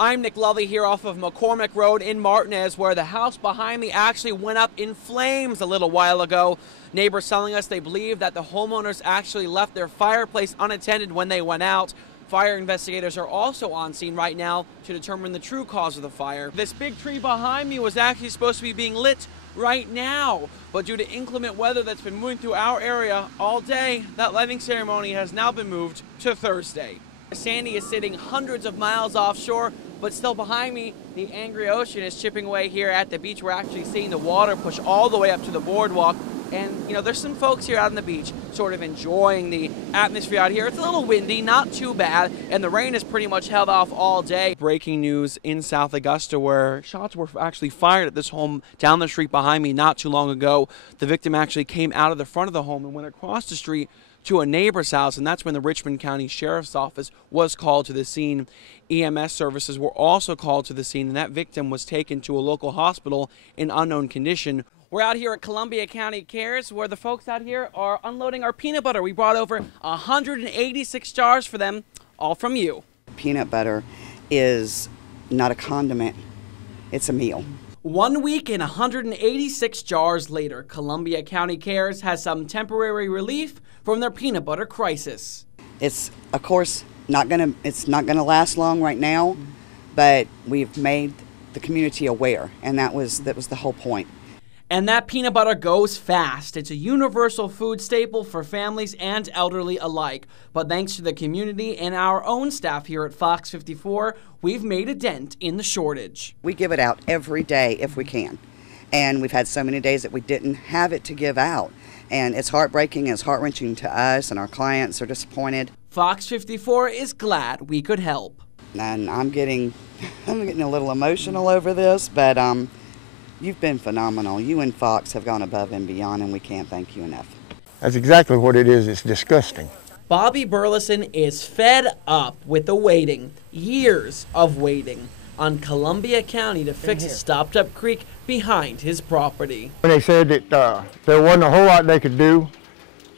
I'm Nick Lulli here off of McCormick Road in Martinez, where the house behind me actually went up in flames a little while ago. Neighbors telling us they believe that the homeowners actually left their fireplace unattended when they went out. Fire investigators are also on scene right now to determine the true cause of the fire. This big tree behind me was actually supposed to be being lit right now, but due to inclement weather that's been moving through our area all day, that lighting ceremony has now been moved to Thursday. Sandy is sitting hundreds of miles offshore, but still behind me, the angry ocean is chipping away here at the beach. We're actually seeing the water push all the way up to the boardwalk. And, there's some folks here out on the beach sort of enjoying the atmosphere out here. It's a little windy, not too bad, and the rain has pretty much held off all day. Breaking news in South Augusta, where shots were actually fired at this home down the street behind me not too long ago. The victim actually came out of the front of the home and went across the street to a neighbor's house, and that's when the Richmond County Sheriff's Office was called to the scene. EMS services were also called to the scene, and that victim was taken to a local hospital in unknown condition. We're out here at Columbia County Cares, where the folks out here are unloading our peanut butter. We brought over 186 jars for them, all from you. Peanut butter is not a condiment, it's a meal. 1 week and 186 jars later, Columbia County Cares has some temporary relief from their peanut butter crisis. It's, of course, it's not gonna last long right now, but we've made the community aware, and that was the whole point. And that peanut butter goes fast. It's a universal food staple for families and elderly alike. But thanks to the community and our own staff here at Fox 54, we've made a dent in the shortage. We give it out every day if we can. And we've had so many days that we didn't have it to give out. And it's heartbreaking, it's heart-wrenching to us, and our clients are disappointed. Fox 54 is glad we could help. And I'm getting a little emotional over this, but you've been phenomenal. You and Fox have gone above and beyond, and we can't thank you enough. That's exactly what it is. It's disgusting. Bobby Burleson is fed up with the waiting, years of waiting, on Columbia County to fix a stopped-up creek behind his property. When they said that there wasn't a whole lot they could do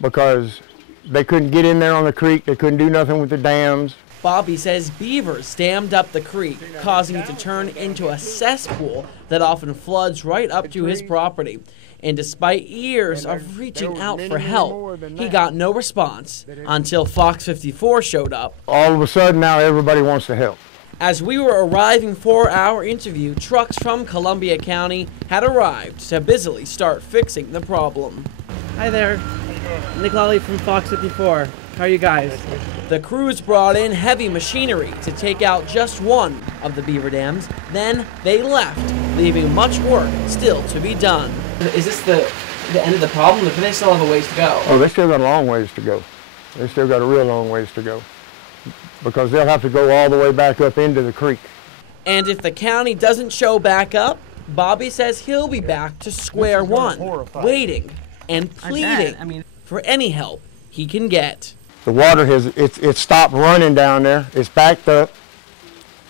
because they couldn't get in there on the creek, they couldn't do nothing with the dams. Bobby says beavers dammed up the creek, causing it to turn into a cesspool that often floods right up to his property. And despite years of reaching out for help, he got no response until Fox 54 showed up. All of a sudden now everybody wants to help. As we were arriving for our interview, trucks from Columbia County had arrived to busily start fixing the problem. Hi there, Nick Lulli from Fox 54. How are you guys? The crews brought in heavy machinery to take out just one of the beaver dams. Then they left, leaving much work still to be done. Is this the end of the problem, or do they still have a ways to go? Oh, they still got a long ways to go. They still got a real long ways to go because they'll have to go all the way back up into the creek. And if the county doesn't show back up, Bobby says he'll be back to square one, waiting and pleading for any help he can get. The water it's stopped running down there. It's backed up.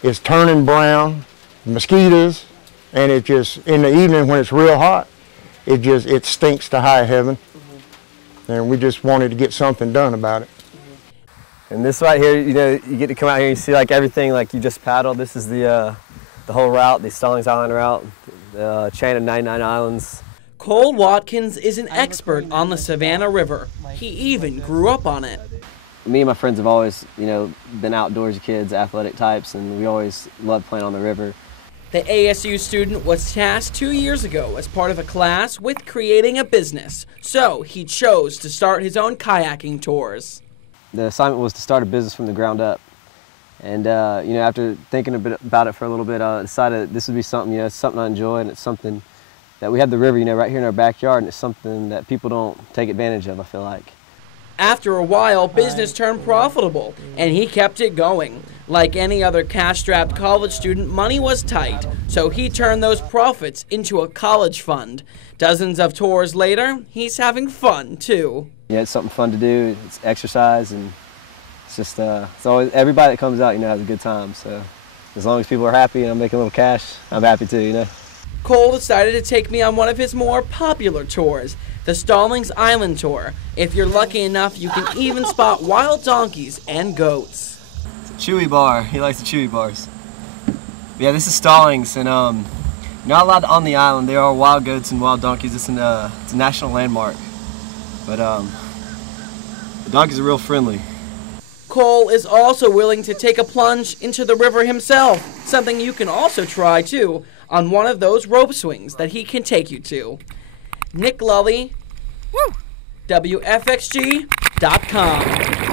It's turning brown. Mosquitoes, and it just in the evening when it's real hot, it stinks to high heaven. And we just wanted to get something done about it. And this right here, you get to come out here and see like everything like you just paddled. This is the whole route, the Stallings Island route, the chain of 99 islands. Cole Watkins is an expert on the Savannah River. He even grew up on it. Me and my friends have always, been outdoorsy kids, athletic types, and we always loved playing on the river. The ASU student was tasked 2 years ago as part of a class with creating a business. So he chose to start his own kayaking tours. The assignment was to start a business from the ground up. And, after thinking a bit about it for a little bit, I decided this would be something, it's something I enjoy, and it's something that we have the river, right here in our backyard, and it's something that people don't take advantage of, I feel like. After a while, business turned profitable, and he kept it going. Like any other cash-strapped college student, money was tight, so he turned those profits into a college fund. Dozens of tours later, he's having fun, too. Yeah, it's something fun to do. It's exercise, and it's just, it's always, everybody that comes out, has a good time. So as long as people are happy and I'm making a little cash, I'm happy too, Cole decided to take me on one of his more popular tours, the Stallings Island Tour. If you're lucky enough, you can even spot wild donkeys and goats. Chewy bar. He likes the chewy bars. Yeah, this is Stallings, and not allowed on the island. There are wild goats and wild donkeys. It's a national landmark, but the donkeys are real friendly. Cole is also willing to take a plunge into the river himself, something you can also try too on one of those rope swings that he can take you to. Nick Lulli, WFXG.com.